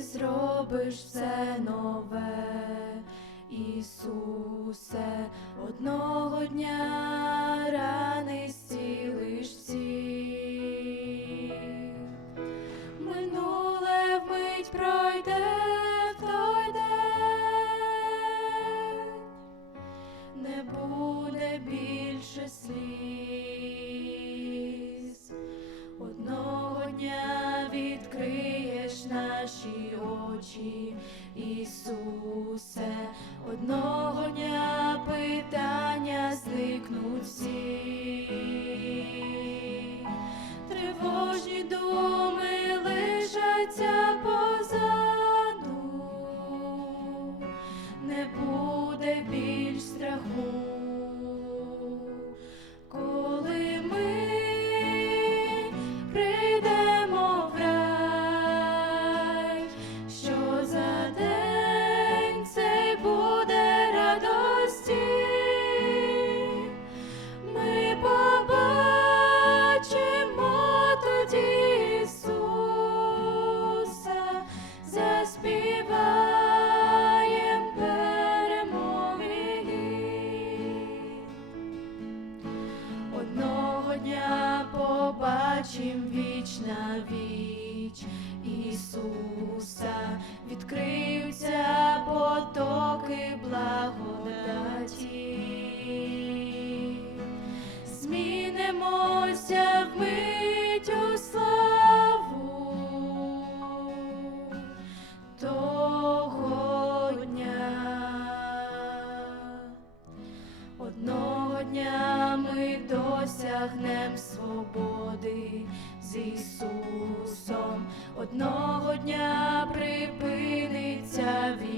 зробиш все нове, Ісусе, одного дня рани зцілиш всіх. Минуле вмить пройде в той день, не буде більше сліз. Наші очі, Ісусе, одного дня віч на віч Ісуса, відкриються потоки благодаті, змінимося вмить у славу того дня. Одного дня ми досягнем свободи з Ісусом, одного дня припиниться війна.